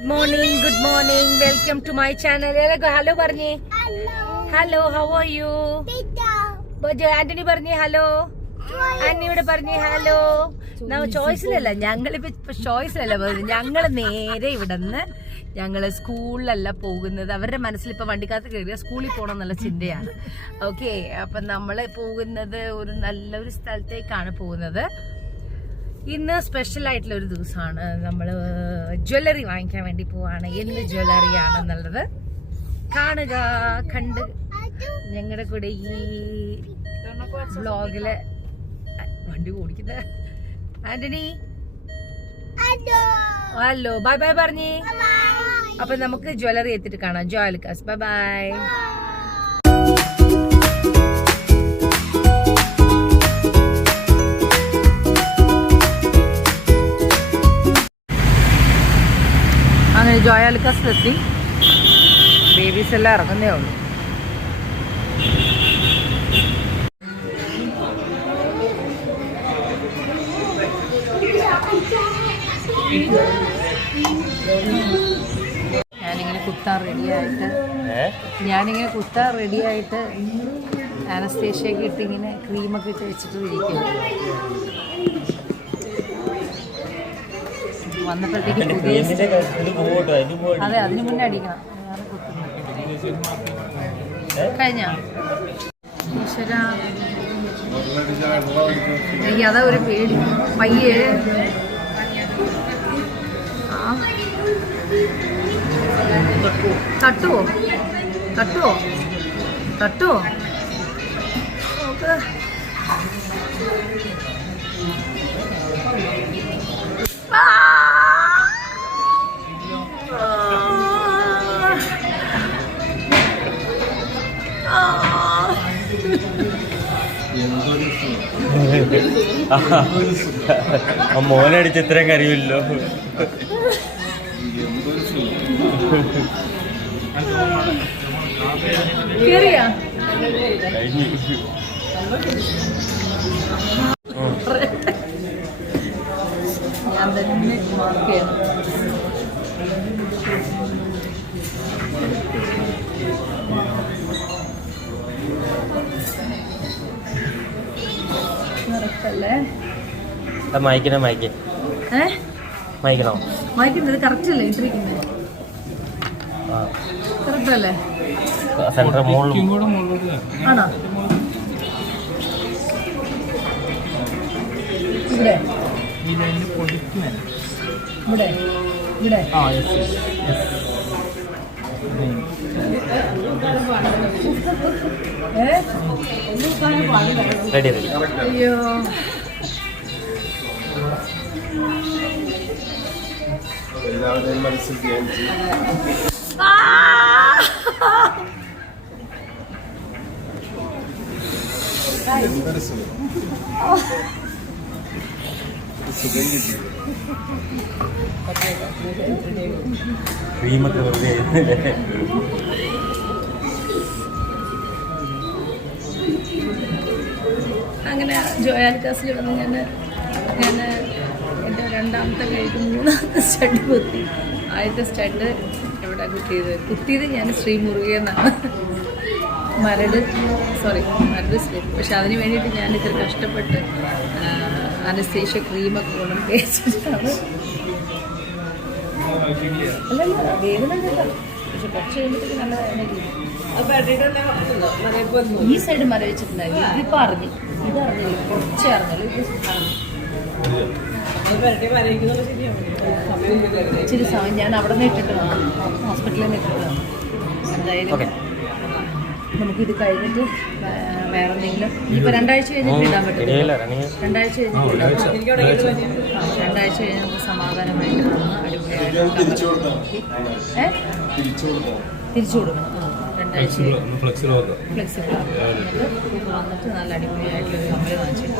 Good morning. Welcome to my channel. Hello, Barney. Hello, how are you? Anthony Barney, hello. Annie Barney, hello. Now choice illa. ഞങ്ങളിപ്പോ choice അല്ല പോകുന്നത്. ഞങ്ങൾ നേരെ ഇവിടുന്ന് ഞങ്ങൾ സ്കൂളിലല്ല പോകുന്നത്. അവരുടെ മനസ്സിൽ ഇപ്പൊ വണ്ടിക്കകത്ത് കയറിയ സ്കൂളിൽ പോകണം എന്നുള്ള ചിന്തയാണ്. ഓക്കെ, അപ്പൊ നമ്മള് പോകുന്നത് ഒരു നല്ലൊരു സ്ഥലത്തേക്കാണ് പോകുന്നത്. ഇന്ന് സ്പെഷ്യൽ ആയിട്ടുള്ള ഒരു ദിവസമാണ്. നമ്മൾ ജ്വല്ലറി വാങ്ങിക്കാൻ വേണ്ടി പോവാണ്. എന്ത് ജ്വല്ലറി ആണെന്നുള്ളത് കാണുക. കണ്ട് ഞങ്ങളുടെ കൂടെ ഈ വ്ലോഗില് വണ്ടി ഓടിക്കുന്ന ആന്റണി ഹലോ ബൈ ബൈ പറഞ്ഞേ. അപ്പൊ നമുക്ക് ജ്വല്ലറി എത്തിയിട്ട് കാണാം. ജോയൽക്കാസ് ബൈ ബൈ. അങ്ങനെ ജോയാലുക്കാസിലെത്തി. ബേബീസ് എല്ലാം ഇറങ്ങുന്നേ ഉള്ളൂ. ഞാനിങ്ങനെ കുത്താൻ റെഡിയായിട്ട് അനസ്തേഷ്യയൊക്കെ ഇട്ട് ഇങ്ങനെ ക്രീമൊക്കെ ഇട്ട് വെച്ചിട്ട് ഇരിക്കുന്നു. വന്നപ്പോഴത്തേക്ക് അതെ, അതിന് മുന്നേ അടിക്കണം. കഴിഞ്ഞ ഈശ്വര, എനിക്ക് അതാ ഒരു പേടി. പയ്യെ തട്ടുവോ തട്ടുവോ തട്ടുവോ ഓക്കെ. മോനടിച്ച് ഇത്രയും കറിയില്ലോ. ഞാൻ തന്നെ മാർക്ക് ചെയ്യണം. മയക്കുന്നത് കറക്റ്റ് അല്ലേ ഇട്ടിരിക്കുന്നത്? കറക്റ്റ് അല്ലേ? ആണോ? ഇവിടെ ഇവിടെ ഇവിടെ അയ്യോ, എല്ലാവരുടെയും മനസ്സിൽ ധ്യാനിച്ച് എന്തൊരു സുഖം കിട്ടി. ക്രീമൊക്കെ വെറുതെ അങ്ങനെ ജോയാലുക്കാസിൽ വന്ന് ഞാൻ എൻ്റെ രണ്ടാമത്തെ കഴിഞ്ഞ് മൂന്നാമത്തെ സ്റ്റഡ് കുത്തി. ആദ്യത്തെ സ്റ്റഡ് എവിടെ കുത്തിയത് ഞാൻ ശ്രീമുറുകയെന്നാണ്. മരട് സ്ലിപ്പ്. പക്ഷെ അതിന് വേണ്ടിയിട്ട് ഞാൻ ഇത്ര കഷ്ടപ്പെട്ട് അനസ്തേഷ്യ ക്രീമൊക്കെ കൊണ്ടും തേച്ചിട്ടാണ്. അല്ലല്ല, വേദന കേട്ടോ. പക്ഷെ കുറച്ച് കഴിയുമ്പോഴത്തേക്ക് നല്ല ഈ സൈഡ് മര വെച്ചിട്ടുണ്ടായിരുന്നു. ഇതിപ്പോൾ അറിഞ്ഞു, ഇതറിഞ്ഞില്ല, കുറച്ചേ അറിഞ്ഞല്ലോ. ഇച്ചിരി സമയം ഞാൻ അവിടെ നിന്ന് ഇട്ടിട്ട് വേണം, ഹോസ്പിറ്റലിൽ നിന്ന് ഇട്ടിട്ട് വേണം. എന്തായാലും നമുക്കിത് കഴിഞ്ഞിട്ട് വേറെ എന്തെങ്കിലും ഇനിയിപ്പോൾ 2 ആഴ്ച കഴിഞ്ഞിട്ട് ഇടാൻ പറ്റില്ല. 2 ആഴ്ച കഴിഞ്ഞിട്ട് 2 ആഴ്ച കഴിഞ്ഞ് നമുക്ക് സമാധാനമായിട്ട് വന്ന് അടിപൊളിയായിട്ട് തിരിച്ചു കൊടുക്കണം. 2 ആഴ്ച ഫ്ലെക്സിബിൾ വന്നിട്ട് നല്ല അടിപൊളിയായിട്ടുള്ളൊരു കമ്മൽ വാങ്ങിച്ചിട്ട്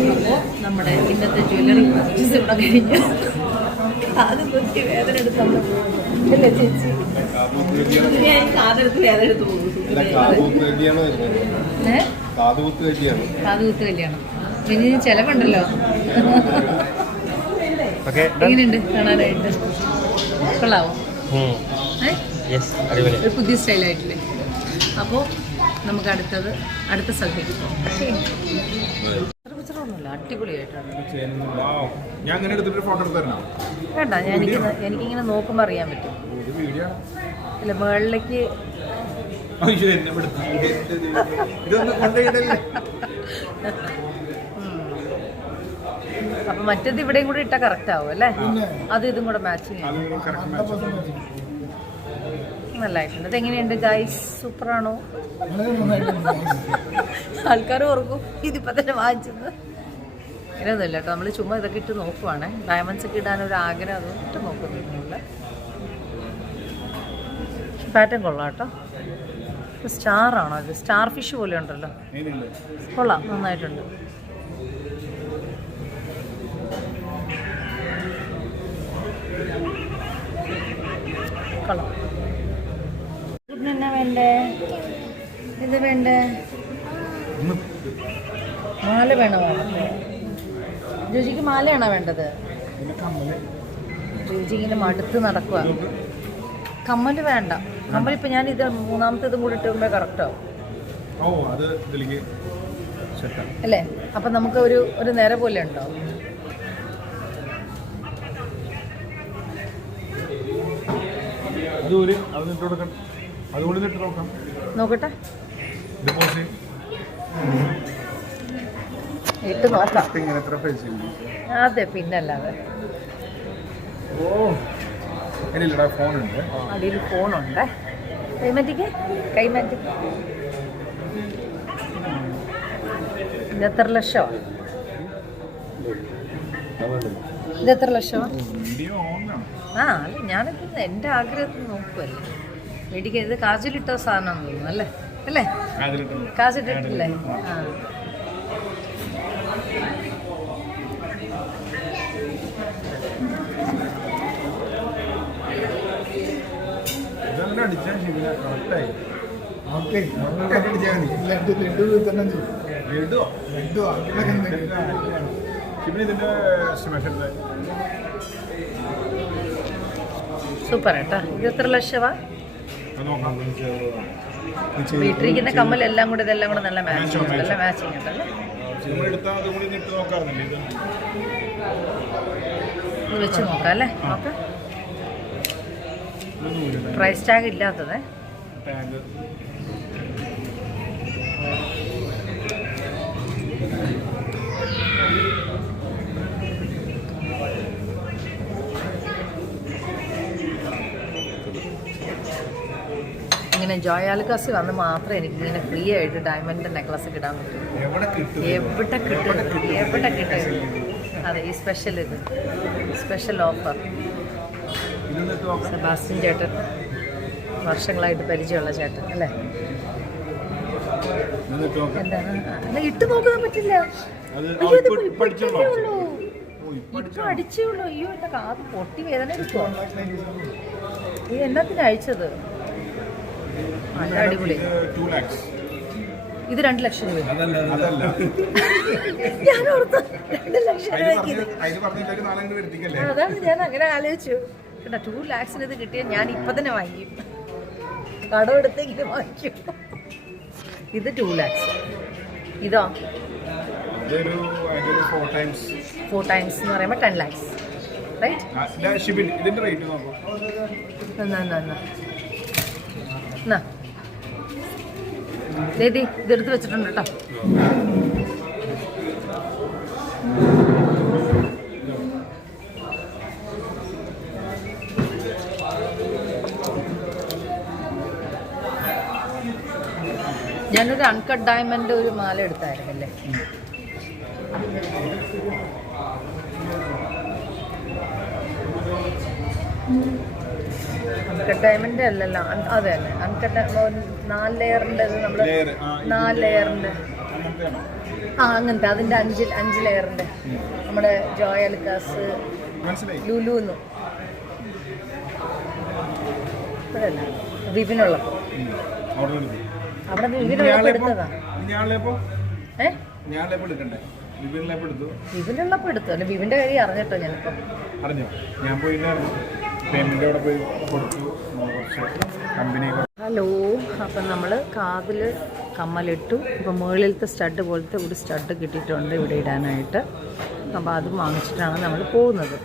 അപ്പോൾ നമ്മുടെ ഇന്നത്തെ ജ്വല്ലറി പർച്ചേസ് ഇവിടെ കഴിഞ്ഞ് കാത് കുത്തി വേദന എടുത്ത് നമ്മൾ പോകുന്നു അല്ലേ ചേച്ചി? ഞാൻ കാതെടുത്ത് വേദന എടുത്ത് പോകുന്നു. കാതുകുത്ത് കല്യാണം. പിന്നെ ചെലവുണ്ടല്ലോ. എങ്ങനെയുണ്ട് കാണാനായിട്ട്? കൊള്ളാവോ? യെസ്, അടിപൊളി. ഒരു പുതിയ സ്റ്റൈലായിട്ടില്ലേ? അപ്പോൾ നമുക്ക് അടുത്ത സ്ഥലത്തേക്ക് പോകാം. അടിപൊളിയായിട്ടാണ്. ഞാൻ അങ്ങനെ എടുത്തിട്ട് ഫോട്ടോ എടുത്ത് തരണം. വേണ്ട, എനിക്കിങ്ങനെ നോക്കുമ്പോൾ അറിയാൻ പറ്റും. ഇല്ല, മുകളിലേക്ക് അപ്പൊ മറ്റേത് ഇവിടെയും കൂടി ഇട്ടാൽ കറക്റ്റ് ആവും അല്ലേ? അത് ഇതും കൂടെ മാച്ച് ചെയ്യാം. നല്ലതായിട്ടുണ്ട്. അതെങ്ങനെയുണ്ട് ഗൈസ്? സൂപ്പറാണോ? ആൾക്കാർ ഓർക്കും ഇതിപ്പോ തന്നെ വാങ്ങിച്ചത്. ഇങ്ങനെയൊന്നുമില്ല കേട്ടോ, നമ്മൾ ചുമ്മാ ഇതൊക്കെ ഇട്ട് നോക്കുവാണേ. ഡയമണ്ട്സ് ഒക്കെ ഇടാനൊരു ആഗ്രഹം, അതൊന്നും ഇട്ട് നോക്കുന്നില്ല. പാറ്റേൺ കൊള്ളാം കേട്ടോ. സ്റ്റാർ ആണോ അത്? സ്റ്റാർ ഫിഷ് പോലെ ഉണ്ടല്ലോ. കൊള്ളാം, നന്നായിട്ടുണ്ട്. കൊള്ളാം. ഇതിനെന്നാ വേണ്ടേ? ഇത് വേണ്ടേ? മാല വേണോ? രുചിക്ക് മാലയാണോ വേണ്ടത്? രുചി ഇങ്ങനെ മടുത്ത് നടക്കുക. കമ്മല് വേണ്ട. കമ്മലിപ്പോൾ ഞാൻ ഇത് മൂന്നാമത്തേതും കൂടി ഇട്ടുമ്പോൾ കറക്റ്റാവും അല്ലേ? അപ്പം നമുക്ക് ഒരു നേരെ പോലെ ഉണ്ടോ? നോക്കട്ടെ, ഇട്ട് നോക്കാം. അതെ, പിന്നല്ലാതെ. അടിയിൽ ഫോണുണ്ട്. കൈമാറ്റിക്ക് ഇതെത്ര ലക്ഷമാണ്? ഇതെത്ര ലക്ഷമാണ്? ആ, അല്ല, ഞാനിപ്പോൾ എൻ്റെ ആഗ്രഹത്തിൽ നോക്കുമല്ലേ. വീട്ടിൽ ഇത് കാശിലിട്ട സാധനം തോന്നുന്നു അല്ലേ? അല്ലേ, കാശിട്ടിട്ടില്ലേ? ആ, സൂപ്പർ കേട്ടാ. ഇത് എത്ര ലക്ഷമാ? വീട്ടിലിരിക്കുന്ന കമ്മലെല്ലാം കൂടെ ഇതെല്ലാം കൂടെ നല്ല മാച്ചിങ് ഉണ്ടല്ലേ? മാച്ചിങ് ഉണ്ടല്ലേ? ഇത് വെച്ച് നോക്കാം അല്ലേ? നോക്കാം. പ്രൈസ് ടാഗ് ഇല്ലാത്തത്. ഇങ്ങനെ ജോയ് ആലുക്കാസിൽ വന്ന് മാത്രമേ എനിക്ക് ഇങ്ങനെ ഫ്രീ ആയിട്ട് ഡയമണ്ട് നെക്ലസ് കിട്ടാൻ പറ്റും. എവിടെ കിട്ടും? അതെ, ഈ സ്പെഷ്യൽ ഓഫർ. സെബാസ്റ്റ്യൻ ചേട്ടൻ വർഷങ്ങളായിട്ട് പരിചയമുള്ള ചേട്ടൻ അല്ലേ? എന്താണ് ഇട്ട് നോക്കാൻ പറ്റില്ല? ഇപ്പൊ അടിച്ചേ ഉള്ളൂ. അയ്യോ, എന്റെ കാത് പൊട്ടി വേദന എടുക്കുമോ? ഇത് എന്നാത്തിന് അയച്ചത്? നല്ല അടിപൊളി. ഇത് 2 ലക്ഷം രൂപ. ഞാൻ ഓർത്തു 2 ലക്ഷം രൂപ. അതാണ് ഞാൻ അങ്ങനെ ആലോചിച്ചു. കേട്ടോ, 2 lakhs ഇത് കിട്ടിയാൽ ഞാൻ ഇപ്പൊ തന്നെ വാങ്ങിക്കും. കടമെടുത്തെങ്കിലും വാങ്ങിക്കും. ഇത് 2 lakhs. ഇതോ 4 times എന്ന് പറയുമ്പോൾ 10 lakhs, റൈറ്റ്? ദേദി, ഇതെടുത്ത് വെച്ചിട്ടുണ്ട് കേട്ടോ. ഞാനൊരു അൺകട്ട് ഡയമണ്ട് ഒരു മാല എടുത്തായിരുന്നല്ലേ? അൺകട്ട് ഡയമണ്ട് അല്ലല്ലോ, അതെ തന്നെ. അൺകട്ട് 4 ലെയറിൻ്റെ നമ്മൾ 4 ലെയറിൻ്റെ അങ്ങനത്തെ അതിൻ്റെ 5 ലെയറിൻ്റെ നമ്മുടെ ജോയ് ആലുക്കാസ് ലുലുന്ന് ഇപ്പോഴല്ല, വിപിനുള്ളപ്പോൾ അവിടെ വിപിനുള്ളപ്പോൾ എടുത്തതാ. വിപിനുള്ളപ്പോൾ എടുത്തു. അല്ല, വിപിൻ്റെ കാര്യം അറിഞ്ഞിട്ടോ ഞാനിപ്പം. പേയ്മെന്റ് അവിടെ പോയി കൊടുത്തു, കുറച്ച് കമ്പനി. ഹലോ, അപ്പം നമ്മൾ കാതിൽ കമ്മലിട്ടു. ഇപ്പം മുകളിലത്തെ സ്റ്റഡ് പോലത്തെ ഒരു സ്റ്റഡ് കിട്ടിയിട്ടുണ്ട് ഇവിടെ ഇടാനായിട്ട്. അപ്പോൾ അത് വാങ്ങിച്ചിട്ടാണ് നമ്മൾ പോകുന്നത്.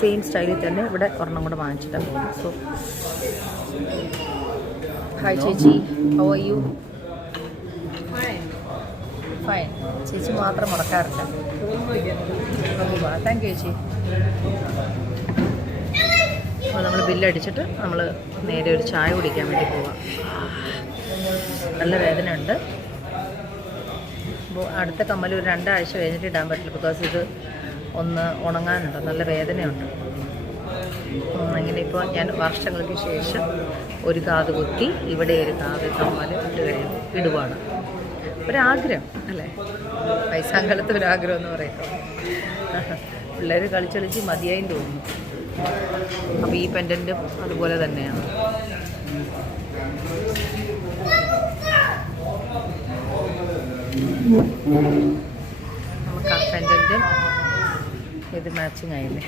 സെയിം സ്റ്റൈലിൽ തന്നെ ഇവിടെ ഒരെണ്ണം കൂടെ വാങ്ങിച്ചിട്ടാണ് പോകുന്നത്. സോ ഹായ് ചേച്ചി, ഹൗ ആർ യു? ഫൈൻ. ചേച്ചി മാത്രം മുടക്കാറില്ല. താങ്ക് യു ചേച്ചി. അപ്പോൾ നമ്മൾ ബില്ലടിച്ചിട്ട് നമ്മൾ നേരെ ഒരു ചായ കുടിക്കാൻ വേണ്ടി പോവാം. നല്ല വേദന ഉണ്ട്. അപ്പോൾ അടുത്ത കമ്മൽ ഒരു 2 ആഴ്ച കഴിഞ്ഞിട്ട് ഇടാൻ പറ്റില്ല. ബിക്കോസ് ഇത് ഒന്ന് ഉണങ്ങാനുണ്ട്, നല്ല വേദനയുണ്ട്. അങ്ങനെ ഇപ്പോൾ ഞാൻ വർഷങ്ങൾക്ക് ശേഷം ഒരു കാത് കുത്തി ഇവിടെ ഒരു കാത് കമ്മൽ ഇടുവാണ്. ഒരാഗ്രഹം അല്ലേ, വയസ്സാങ്കാലത്ത് ഒരാഗ്രഹം എന്ന് പറയുമ്പോൾ. പിള്ളേർ കളിച്ചളിച്ച് മതിയായും തോന്നുന്നു. അപ്പോൾ ഈ പെൻഡൻറ്റും അതുപോലെ തന്നെയാണ്. നമുക്ക് ആ പെൻഡൻറ്റും ഇത് മാച്ചിങ് ആയില്ലേ.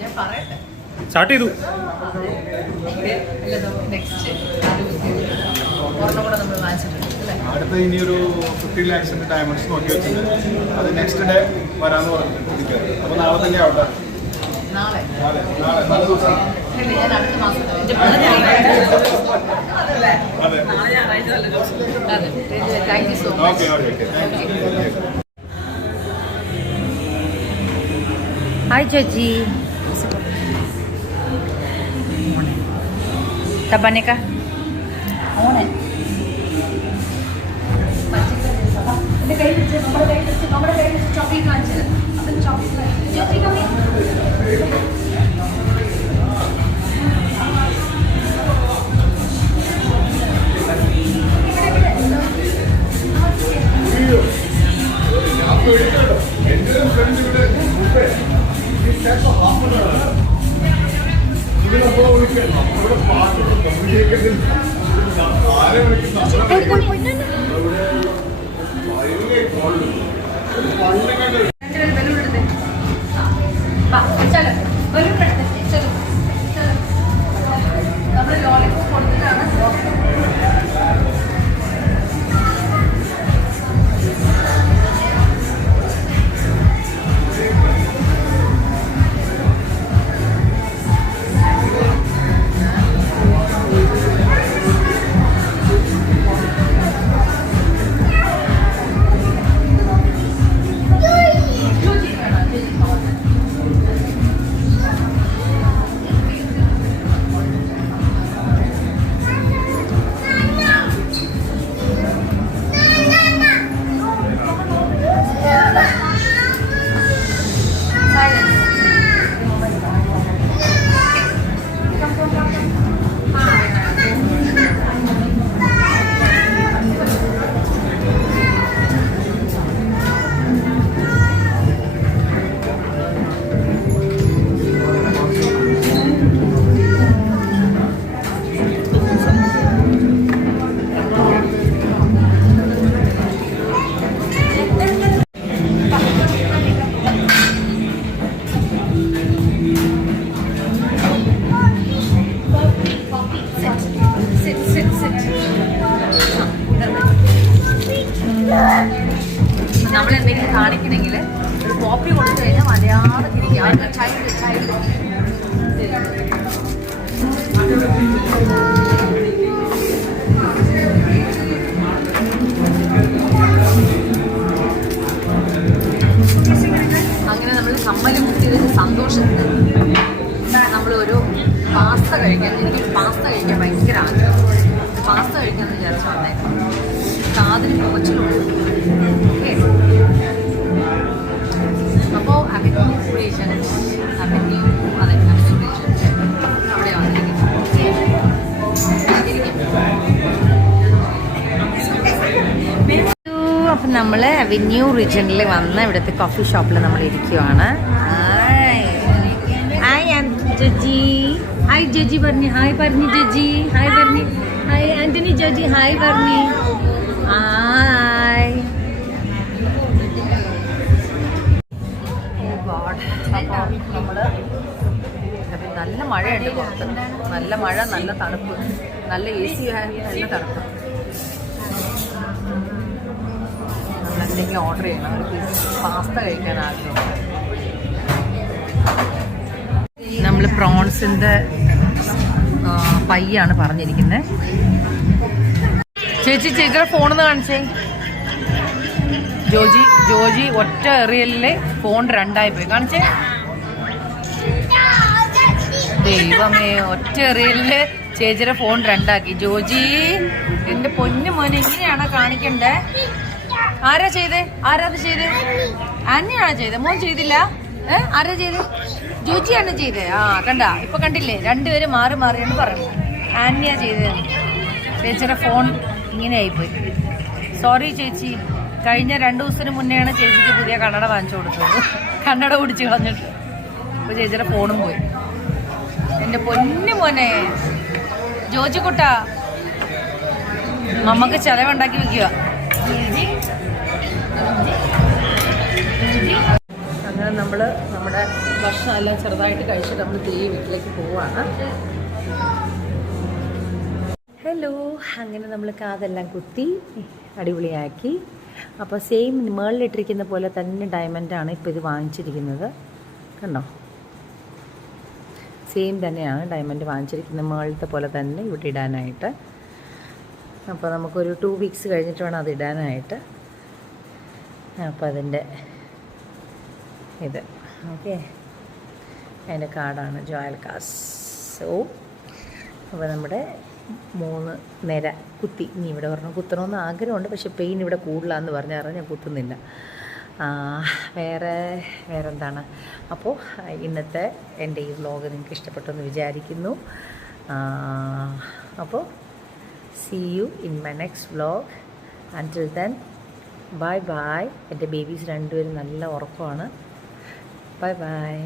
ഞാൻ പറയട്ടെ, സ്റ്റാർട്ട് ചെയ്തു. നമ്മൾ വാങ്ങിച്ചിട്ടുണ്ട്. അടുത്ത ഇനി ഒരു 50 lakhs ഡയമണ്ട്സ് നോക്കി വെച്ചിട്ടുണ്ട്. അത് നെക്സ്റ്റ് ഡേ വരാമെന്ന് പറഞ്ഞിട്ടുണ്ട്. അപ്പോൾ നാളെ തന്നെ ആവട്ടെ. നാളെ നല്ല ദിവസം. ഞാൻ അടുത്ത മാസം thank you so much. Hi ചേച്ചി. തബാനേക്ക ഓണേ നമ്മുടെ കയ്യിൽ ചോക്ലേറ്റ് കാണിച്ചത്. അപ്പം ചോക്ലേറ്റ് നമ്മൾ ലോളിപോപ്പ് കൊടുത്തിട്ടാണ്. നമ്മളെന്തെങ്കിലും കാണിക്കണമെങ്കിൽ ഒരു കോപ്പി കൊടുത്തു കഴിഞ്ഞാൽ മലയാളം തിരിക്കുക. ചൈൽഡ് അങ്ങനെ നമ്മൾ കമ്മൽ കുത്തിയതിന് സന്തോഷത്തിന് നമ്മളൊരു പാസ്ത കഴിക്കാൻ, എനിക്കൊരു പാസ്ത കഴിക്കാൻ ഭയങ്കര ആഗ്രഹം. പാസ്ത കഴിക്കാമെന്ന് വിചാരിച്ചു വന്നേക്കാം. കാതിന് പുകച്ചിലുണ്ട്. ഓക്കെ, അപ്പോൾ അവന്യൂ റീജൻ അവന്യൂ അവിടെ വന്നിരിക്കും. അപ്പം നമ്മൾ അവന്യൂ റീജനിൽ വന്ന് ഇവിടുത്തെ കോഫി ഷോപ്പിൽ നമ്മൾ ഇരിക്കുവാണ്. ഹായ് ജജി. ഹായ് ജജി പറഞ്ഞി. ഹായ് പറഞ്ഞി ജജി. ഹായ് പറഞ്ഞി. ഹായ് ആന്റണി ജജി. ഹായ് പറഞ്ഞി. ഹായ് മഴയുണ്ട് പുറത്ത്. നല്ല മഴ, നല്ല തണുപ്പ്, നല്ല AC നല്ല തണുപ്പ്. നമ്മളെന്തെങ്കിലും ഓർഡർ ചെയ്യണം. അവർക്ക് പാസ്ത കഴിക്കാൻ ആഗ്രഹം. നമ്മൾ പ്രോൺസിൻ്റെ പയ്യാണ് പറഞ്ഞിരിക്കുന്നത്. ചേച്ചിയുടെ ഫോണെന്ന് കാണിച്ചേ. ജോജി ഒറ്റ എറിയലിലെ ഫോൺ 2 പോയി. കാണിച്ചേ. ദൈവമേ, ഒറ്റ എറിയലില് ചേച്ചിയുടെ ഫോൺ 2 ജോജി, എന്റെ പൊന്നു മോനെ, ഇങ്ങനെയാണോ കാണിക്കണ്ടേ? ആരാ ചെയ്തേ? ആരാത് ചെയ്തേ? ആന്റിയാണോ ചെയ്തേ? മോൻ ചെയ്തില്ല. ആരാ ചെയ്തേ? ജോജിയാണ് ചെയ്തേ. കണ്ട, ഇപ്പൊ കണ്ടില്ലേ, 2 പേര് മാറി മാറിയാണ് പറഞ്ഞു. ആന്റിയാ ചെയ്തേ. ചേച്ചിയുടെ ഫോൺ ഇങ്ങനെ ആയിപ്പോയി. സോറി ചേച്ചി. കഴിഞ്ഞ 2 ദിവസത്തിന് മുന്നെയാണ് ചേച്ചിക്ക് പുതിയ കണ്ണട വാങ്ങിച്ചു കൊടുത്തത്. കണ്ണട കുടിച്ച് കളഞ്ഞിട്ട് ഇപ്പൊ ചേച്ചിയുടെ ഫോണും പോയി. എന്റെ പൊന്നു മോനെ ജോജിക്കുട്ട, നമുക്ക് ചെലവുണ്ടാക്കി വെക്കുക. അങ്ങനെ നമ്മള് നമ്മുടെ ഭക്ഷണം എല്ലാം ചെറുതായിട്ട് കഴിച്ചിട്ട് നമ്മൾ തിരികെ വീട്ടിലേക്ക് പോവാണ്. ഹലോ, അങ്ങനെ നമ്മൾ കാതെല്ലാം കുത്തി അടിപൊളിയാക്കി. അപ്പോൾ സെയിം മേളിലിട്ടിരിക്കുന്ന പോലെ തന്നെ ഡയമണ്ടാണ് ഇപ്പോൾ ഇത് വാങ്ങിച്ചിരിക്കുന്നത്. കണ്ടോ, സെയിം തന്നെയാണ് ഡയമണ്ട് വാങ്ങിച്ചിരിക്കുന്നത്, മേളത്തെ പോലെ തന്നെ ഇവിടെ ഇടാനായിട്ട്. അപ്പോൾ നമുക്കൊരു 2 വീക്സ് കഴിഞ്ഞിട്ട് വേണം അത് ഇടാനായിട്ട്. അപ്പോൾ അതിൻ്റെ ഇത് ഓക്കെ, അതിൻ്റെ കാർഡാണ് ജോയൽക്കാസ്. സോ അപ്പോൾ നമ്മുടെ 3 നിര കുത്തി. ഇനി ഇവിടെ പറഞ്ഞു കുത്തണമെന്ന് ആഗ്രഹമുണ്ട്, പക്ഷെ പെയിൻ ഇവിടെ കൂടുതലാന്ന് പറഞ്ഞാൽ ഞാൻ കുത്തുന്നില്ല. വേറെ എന്താണ്. അപ്പോൾ ഇന്നത്തെ എൻ്റെ ഈ വ്ലോഗ് നിങ്ങൾക്ക് ഇഷ്ടപ്പെട്ടെന്ന് വിചാരിക്കുന്നു. അപ്പോൾ see you in my next vlog. Until then, bye bye. എൻ്റെ ബേബീസ് 2 പേരും നല്ല ഉറക്കമാണ്. Bye bye.